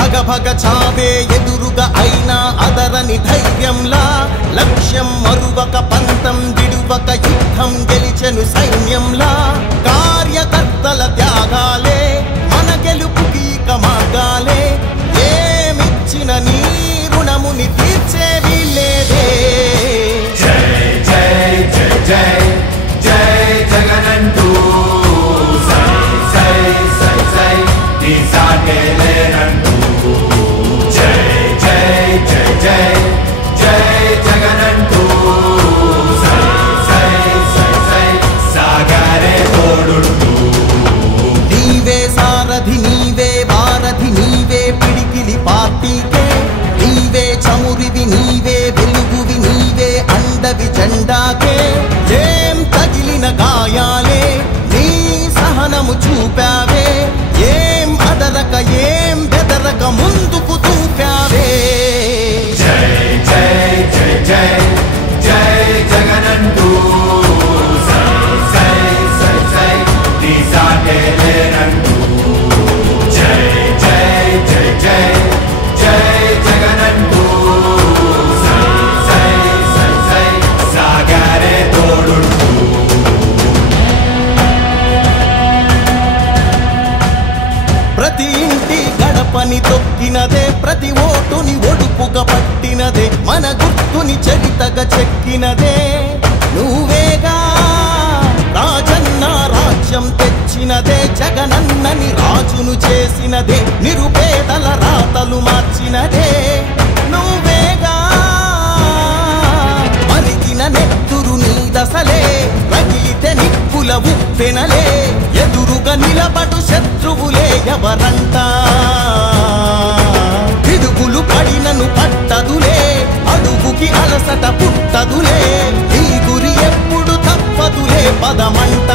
భగ భగ చావే ఎదురుగా అయినా అదరని ధైర్యంలా లక్ష్యం మరువక పంతం విడువక యుద్ధం గెలిచెను సైన్యంలా కార్యకర్తల త్యాగాలే మన గెలుపుకి మార్గాలే ఏమిచ్చిన నీ రుణముని తీర్చేవి లేదే జై జై జై జై జై జగనంటూ సై సై సై సై నీ సాటే లేనంటూ జై జై జై జై జై జగనంటూ సై సై సై సై సాగరే తోడుంటూ నీవే సారథి నీవే వారధి నీవే పిడికిలి పార్టీకే నీవే చమురివి నీవే వెలుగువి నీవే అండవి జెండాకే ఏం తగిలిన గాయాలే నీ సహనము చూపావే ఏం అదరక ఏం బెదరక ముందుకు దూపావే జై జై జై జై జై జగనంటూ సై సై సై సై నీ సాటే లేనంటూ జై జై జై జై జై జగనంటూ సై సై సై సై సాగరే తోడుంటూ ప్రతి ఇంటి గడపని తొక్కినదే ప్రతి ఓటుని ఒడుపుగా పట్టినదే మన గుర్తుని చరితగా చెక్కినదే నువ్వేగా రాజన్న రాజ్యం తెచ్చినదే జగనన్నని రాజును చేసినదే నిరుపేదల రాతలు మార్చినదే నువ్వేగా మరిగిన నెత్తురు నీ దశలే రగిలితే నిప్పుల ఉప్పెనలే ఎదురుగా నిలబడు శత్రువులే ఎవరంట పిడుగులు పడినను పట్టదులే అడుగుకి అలసట పుట్టదులే ఈ గురి ఎప్పుడు తప్పదులే పదమంట